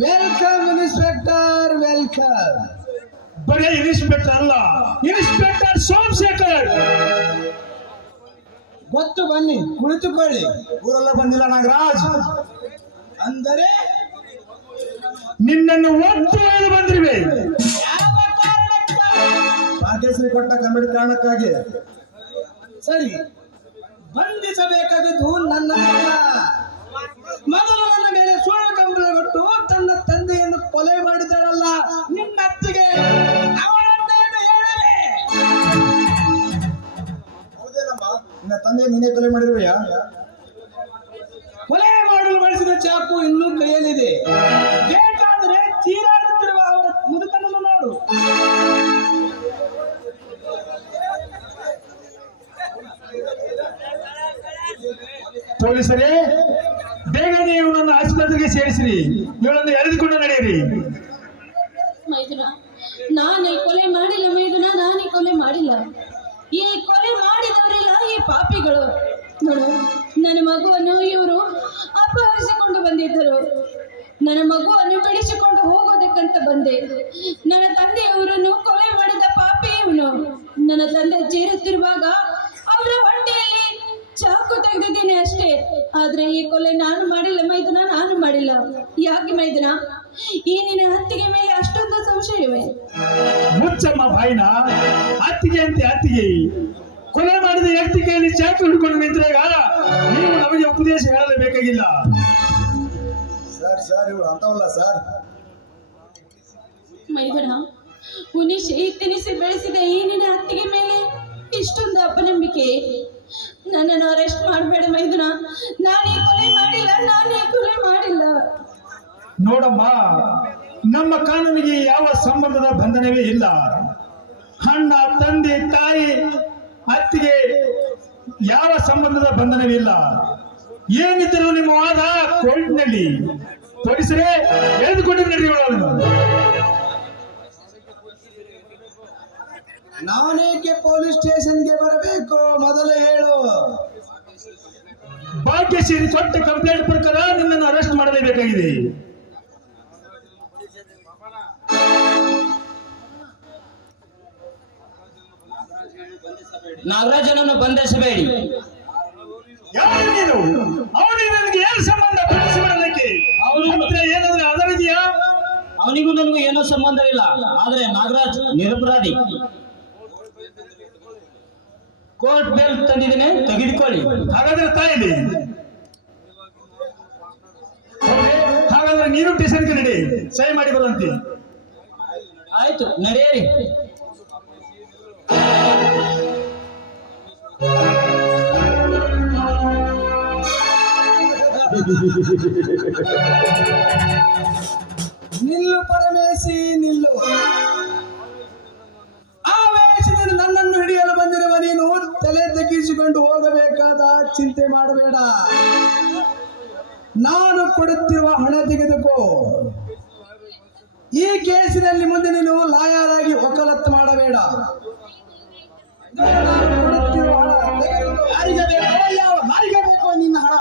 Welcome inspector welcome ಬರೀ inspector ಅಲ್ಲ inspector Somashekhar ಗೊತ್ತು ಬನ್ನಿ ಕುಳಿತುಕೊಳ್ಳಿ. ಊರೆಲ್ಲ ಬಂದಿಲ್ಲ ನಾಗರಾಜ್. ಅಂದರೆ ನಿನ್ನನ್ನು ಒತ್ತು ಏನು ಬಂದಿರುವೆ ಯಾವ ಕಾರಣಕ್ಕಾಗಿ ಭಾಗ್ಯಶ್ರೀ ಕೊಟ್ಟ ಕಮಿಟಿ ಕಾರಣಕ್ಕಾಗಿ. ಸರಿ ಬಂಧಿಸಬೇಕಾದದ್ದು ನನ್ನ ಮೊದಲು ನನ್ನ ಮೇಲೆ ಸುಳ್ಳು ಕಂಬಳ ಕೊಟ್ಟು ತನ್ನ ತಂದೆಯನ್ನು ಕೊಲೆ ಮಾಡಿದಳಲ್ಲ ನಿನ್ನ ಅತ್ತಿಗೆ ನಿನ್ನ ತಂದೆ ನೀನೇ ಕೊಲೆ ಮಾಡಿರುವೆಯಾ? ಕೊಲೆ ಮಾಡಲು ಬಳಸಿದ ಚಾಕು ಇನ್ನೂ ಕೈಯಲ್ಲಿದೆ. ಚೀರಾಡುತ್ತಿರುವ ಅವರ ಮುದುಕನನ್ನು ನೋಡು. ಪೊಲೀಸರೇ ಬೇಗನೆ ಇವನನ್ನು ಆಸ್ಪತ್ರೆಗೆ ಸೇರಿಸಿರಿ. ಇವಳನ್ನು ಎಳೆದುಕೊಂಡು ನಡೆಯಿರಿ. ಮೈದುನ ನಾನು ಈ ಕೊಲೆ ಮಾಡಿಲ್ಲ ಮೈದುನ ನಾನು ಈ ಕೊಲೆ ಮಾಡಿಲ್ಲ. ಈ ಕೊಲೆ ಮಾಡಿದವರೆಲ್ಲ ಈ ಪಾಪಿಗಳು. ನೋಡು ನನ್ನ ಮಗುವನ್ನು ಇವರು ಅಪಹರಿಸಿಕೊಂಡು ಬಂದಿದ್ದರು. ನನ್ನ ಮಗುವನ್ನು ಬಿಡಿಸಿಕೊಂಡು ಹೋಗೋದಕ್ಕಂತ ಬಂದೆ. ನನ್ನ ತಂದೆಯವರನ್ನು ಕೊಲೆ ಮಾಡಿದ ಪಾಪಿ ಇವನು. ನನ್ನ ತಂದೆ ಜೀರುತ್ತಿರುವಾಗ ಅವರ ಹೊಟ್ಟೆಯಲ್ಲಿ ಚಾಕು ತೆಗೆದಿದ್ದೀನಿ ಅಷ್ಟೇ. ಆದ್ರೆ ಈ ಕೊಲೆ ನಾನು ಮಾಡಿಲ್ಲ ಮೈದನ ನಾನು ಮಾಡಿಲ್ಲ. ಯಾಕೆ ಮೈದನ? ಈ ನಿನ್ನ ಹತ್ತಿಗೆ ಮೇಲೆ ಅಷ್ಟೊಂದು ಸಂಶಯವೇ? ಮುಚ್ಚಮ್ಮ ಬಾಯಿನ ಅತ್ತಿಗೆ ಅಂತೆ ಅತ್ತಿಗೆ ಕೊಲೆ ಮಾಡಿದ ವ್ಯಕ್ತಿ ಕೈಯಲ್ಲಿ ಚಾಕು ಹಿಡ್ಕೊಂಡು ನಿಂತಾಗ ನೀವು ನಮಗೆ ಉಪದೇಶ ಹೇಳಲೇಬೇಕಾಗಿಲ್ಲ. ಸರ್ ಸರ್ ಇವ್ರು ಅಂತವಲ್ಲ ಸರ್. ಮೈದುನ ಮುನಿಶಿ ತಿನಿಸಿ ಬೆಳೆಸಿದ, ಈ ನಿನ್ನ ಅತ್ತಿಗೆ ಮೇಲೆ ಇಷ್ಟೊಂದು ಅಪನಂಬಿಕೆ. ನನ್ನನ್ನು ಅರೆಸ್ಟ್ ಮಾಡಬೇಡ ಮೈದುನ. ನಾನು ಕೊಲೆ ಮಾಡಿಲ್ಲ, ನಾನು ಕೊಲೆ ಮಾಡಿಲ್ಲ. ನೋಡಮ್ಮ, ನಮ್ಮ ಕಾನೂನಿಗೆ ಯಾವ ಸಂಬಂಧದ ಬಂಧನವೇ ಇಲ್ಲ. ಅಣ್ಣ, ತಂದೆ, ತಾಯಿ, ಅತ್ತಿಗೆ ಯಾವ ಸಂಬಂಧದ ಬಂಧನವೇ ಇಲ್ಲ. ಏನಿದ್ದರೂ ನಿಮ್ಮ ವಾದ ಕೋರ್ಟ್ನಲ್ಲಿ ಪೊಲೀಸರೇ ಎಳೆದುಕೊಂಡು ನಾನೇಕೆ ಪೊಲೀಸ್ ಸ್ಟೇಷನ್ಗೆ ಬರಬೇಕು? ಮೊದಲು ಹೇಳು. ಭಾಗ್ಯಶ್ರೀ ಕೊಟ್ಟ ಕಂಪ್ಲೇಂಟ್ ಪ್ರಕಾರ ನಿನ್ನನ್ನು ಅರೆಸ್ಟ್ ಮಾಡಲೇಬೇಕಾಗಿದೆ. ನಾಗರಾಜನನ್ನು ಬಂಧಿಸಬೇಡಿ. ಯಾರು ನೀನು? ಅವನಿಗೆ ನನಗೆ ಏನು ಸಂಬಂಧ ಬಂಧಿಸಿ ಮಾಡಲಿಕ್ಕೆ ಅವನ ಹತ್ರ ಏನಾದ್ರೂ ಆಧಾರ ಇದೆಯಾ? ಅವನಿಗೂ ನನಗೂ ಸಂಬಂಧ ಇಲ್ಲ ಆದ್ರೆ ನಾಗರಾಜ್ ನಿರಪರಾಧಿ. ಕೋರ್ಟ್ ಬೇಲ್ ತಂದಿದ್ದೀನಿ ತೆಗೆದುಕೊಳ್ಳಿ. ಹಾಗಾದ್ರೆ ತಾಯಿಲಿ ಹಾಗಾದ್ರೆ ನೀನು ಟೀಸನ್ ನಡಿ. ಸಹಿ ಮಾಡಿ ಬರುವಂತೆ. ಆಯ್ತು ನಡೆಯಿರಿ. ನಿಲ್ಲು ಪರಮೇಶಿ ನಿಲ್ಲು. ಆವೇಶದಿಂದ ನನ್ನನ್ನು ಹಿಡಿಯಲು ಬಂದಿರುವ ನೀನು ತಲೆ ತಗ್ಗಿಸಿಕೊಂಡು ಹೋಗಬೇಕಾದ ಚಿಂತೆ ಮಾಡಬೇಡ. ನಾನು ಕೊಡುತ್ತಿರುವ ಹಣ ತೆಗೆದುಕೋ. ಈ ಕೇಸಿನಲ್ಲಿ ಮುಂದೆ ನೀನು ಲಾಯರ್ ಆಗಿ ವಕಾಲತ್ತು ಮಾಡಬೇಡ. ಯಾರಿಗೆ ಬೇಕೋ ನಿನ್ನ ಹಣ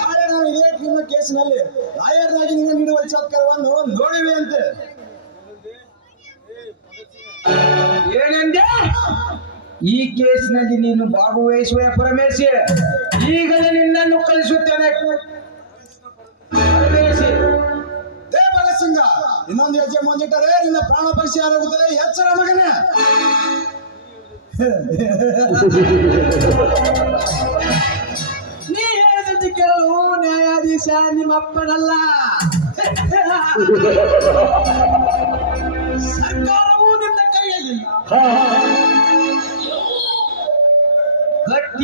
ನಾಳೆ ನಾವು ಇದೇ ನಿಮ್ಮ ಕೇಸಿನಲ್ಲಿ ಲಾಯರ್ನಾಗಿ ನಿನ್ನ ನೀಡುವ ಚಕ್ಕರವನ್ನು ನೋಡಿವೆ ಅಂತೆ ಈ ಕೇಸಿನಲ್ಲಿ ನೀನು ಭಾಗವಹಿಸುವ ಪರಮೇಶಿ ಈಗಲೇ ನಿನ್ನನ್ನು ಕಳಿಸುತ್ತೇನೆ. ಪರಮೇಶಿ ಭಗತ್ಸಿಂಗ ಇನ್ನೊಂದು ಹೆಜ್ಜೆ ಮುಂದಿಟ್ಟರೆ ನಿನ್ನ ಪ್ರಾಣ ಪರಿಚಯ ಆಗುತ್ತದೆ ಎಚ್ಚರ ಮಗನೇ. ನೀ ಹೇಳಿದಂತೆ ಕೇಳಲು ನ್ಯಾಯಾಧೀಶ ನಿಮ್ಮ ಅಪ್ಪನಲ್ಲ ಸರ್ಕಾರವೂ ನಿನ್ನ ಕೈಯಲ್ಲಿಲ್ಲ.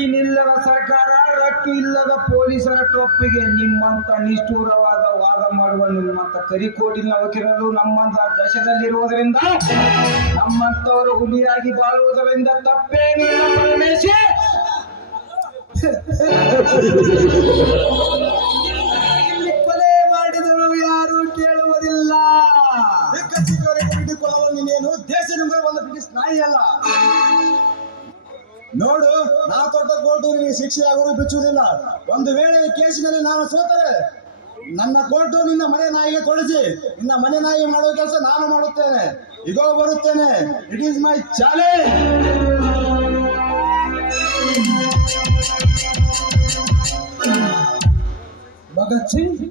ನಿಲ್ಲದ ಸರ್ಕಾರ ರಟ್ಟು ಇಲ್ಲದ ಪೊಲೀಸರ ಟೊಪ್ಪಿಗೆ ನಿಮ್ಮಂತ ನಿಷ್ಠೂರವಾದ ವಾದ ಮಾಡುವ ನಿಮ್ಮಂತ ಕರಿಕೋಟಿನ ವಕೀಲರು ನಮ್ಮಂತ ದಶದಲ್ಲಿರುವುದರಿಂದ, ನಮ್ಮಂತವರು ಹುಲಿಯಾಗಿ ಬಾಳುವುದರಿಂದ ತಪ್ಪೇನಿಲ್ಲ ಪರಮೇಶಿ. ಕೊಲೆ ಮಾಡಿದರು ಯಾರು ಕೇಳುವುದಿಲ್ಲ. ಹಿಡಿದುಕೊಳ್ಳಲು ನೀನೇನು ದೇಶ ಬ್ರಿಟಿಷ್ ನಾಯಿ ಅಲ್ಲ? ನೋಡು, ನಾ ತೊಟ್ಟ ಕೋರ್ಟು ನಿನಗೆ ಶಿಕ್ಷೆ ಆಗೋರು ಬಿಚ್ಚುವುದಿಲ್ಲ. ಒಂದು ವೇಳೆ ಕೇಸಿನಲ್ಲಿ ನಾನು ಸೋತರೆ, ನನ್ನ ಕೋರ್ಟು ನಿನ್ನ ಮನೆ ನಾಯಿಗೆ ಕೊಡಿಸಿ, ನಿನ್ನ ಮನೆ ನಾಯಿ ಮಾಡುವ ಕೆಲಸ ನಾನು ಮಾಡುತ್ತೇನೆ. ಇಗೋ, ಬರುತ್ತೇನೆ. It is my challenge Bhagat Singh,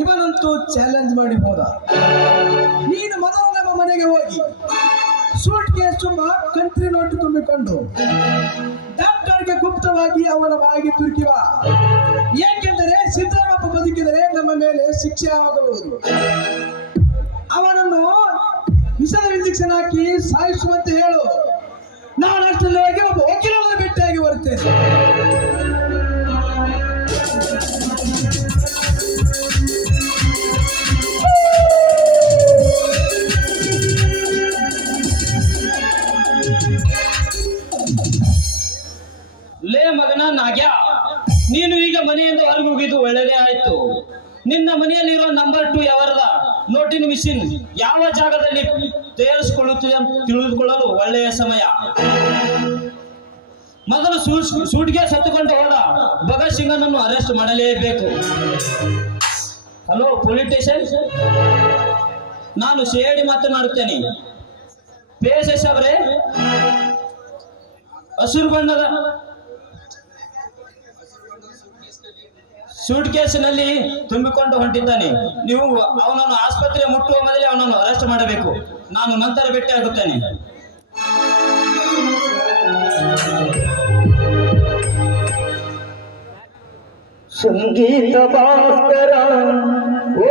ಇವನಂತೂ challenge ಮಾಡಿ ಹೋದ ನೀನು ಮೊದಲು ನಮ್ಮ ಮನೆಗೆ ಹೋಗಿ. ಸೂಟ್ ಕೇಸ್ ತುಂಬ ಕಂಟ್ರಿ ನೋಟ್ ತುಂಬಿಕೊಂಡು ಡಾಕ್ಟರ್ಗೆ ಗುಪ್ತವಾಗಿ ಅವರ ಬಾಯಿಗೆ ತುರುಕಿವ ಏಕೆಂದರೆ ಸಿದ್ದರಾಮಪ್ಪ ಬದುಕಿದರೆ ನಮ್ಮ ಮೇಲೆ ಶಿಕ್ಷೆ ಆಗಬಹುದು. ಅವನನ್ನು ವಿಷದ ಇಂಜೆಕ್ಷನ್ ಹಾಕಿ ಸಾಯಿಸುವಂತೆ ಹೇಳು. ನಾನು ಅಷ್ಟರಲ್ಲಿ ಒಬ್ಬ ವಕೀಲರನ್ನು ಭೇಟಿಯಾಗಿ ಬರುತ್ತೇನೆ. ಲೇ ಮಗನ ನಾಗ್ಯ, ನೀನು ಈಗ ಮನೆಯಿಂದ ಹೊರಗೆ ಹೋಗಿದ್ದು ಒಳ್ಳೆಯದೇ ಆಯ್ತು. ನಿನ್ನ ಮನೆಯಲ್ಲಿರೋ ನಂಬರ್ ಟು ಯಾವ್ದ ನೋಟಿನ ಮಿಷಿನ್ ಯಾವ ಜಾಗದಲ್ಲಿ ತಯಾರಿಸಿಕೊಳ್ಳುತ್ತದೆ ಅಂತ ತಿಳಿದುಕೊಳ್ಳಲು ಒಳ್ಳೆಯ ಸಮಯ. ಮೊದಲು ಸೂಟ್ಗೆ ಸತ್ತುಕೊಂಡು ಹೋದ ಭಗತ್ ಸಿಂಗನನ್ನು ಅರೆಸ್ಟ್ ಮಾಡಲೇಬೇಕು. ಹಲೋ ಪೊಲೀಸ್ ಸ್ಟೇಷನ್ ನಾನು ಸೇಡಿ ಮಾತನಾಡುತ್ತೇನೆ. ಪೇಸ್ ಎಸ್ ಎಸ್ ಅವರೇ, ಹಸಿರು ಬಣ್ಣದ ಸೂಟ್ ಕೇಸಿನಲ್ಲಿ ತುಂಬಿಕೊಂಡು ಹೊಂಟಿದ್ದಾನೆ. ನೀವು ಅವನನ್ನು ಆಸ್ಪತ್ರೆ ಮುಟ್ಟುವ ಮೊದಲೇ ಅವನನ್ನು ಅರೆಸ್ಟ್ ಮಾಡಬೇಕು. ನಾನು ನಂತರ ಭೇಟಿಯಾಗುತ್ತೇನೆ ಸಂಗೀತ ಭಾಸ್ಕರ, ಓ